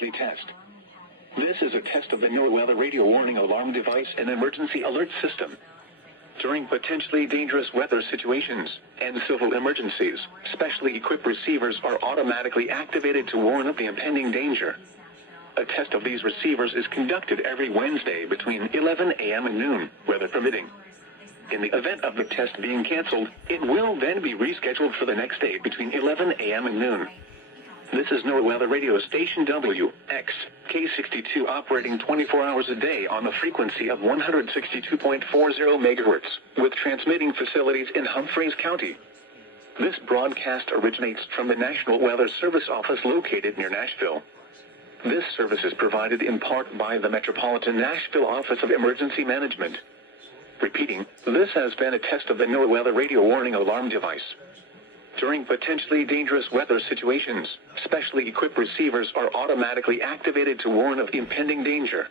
weekly test. This is a test of the NOAA radio warning alarm device and emergency alert system. During potentially dangerous weather situations and civil emergencies, specially equipped receivers are automatically activated to warn of the impending danger. A test of these receivers is conducted every Wednesday between 11 a.m. and noon, weather permitting. In the event of the test being canceled, it will then be rescheduled for the next day between 11 a.m. and noon. This is NOAA radio station WXK62 operating 24 hours a day on the frequency of 162.40 megahertz, with transmitting facilities in Humphreys County. This broadcast originates from the National Weather Service office located near Nashville. This service is provided in part by the Metropolitan Nashville Office of Emergency Management. Repeating, this has been a test of the NOAA radio warning alarm device. During potentially dangerous weather situations, specially equipped receivers are automatically activated to warn of impending danger.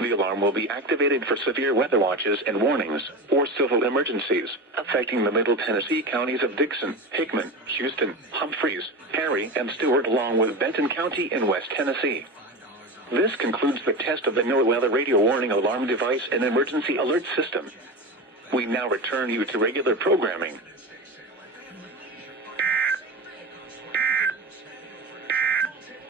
The alarm will be activated for severe weather watches and warnings, or civil emergencies, affecting the Middle Tennessee counties of Dixon, Hickman, Houston, Humphreys, Perry, and Stewart, along with Benton County in West Tennessee. This concludes the test of the NOAA radio warning alarm device and emergency alert system. We now return you to regular programming.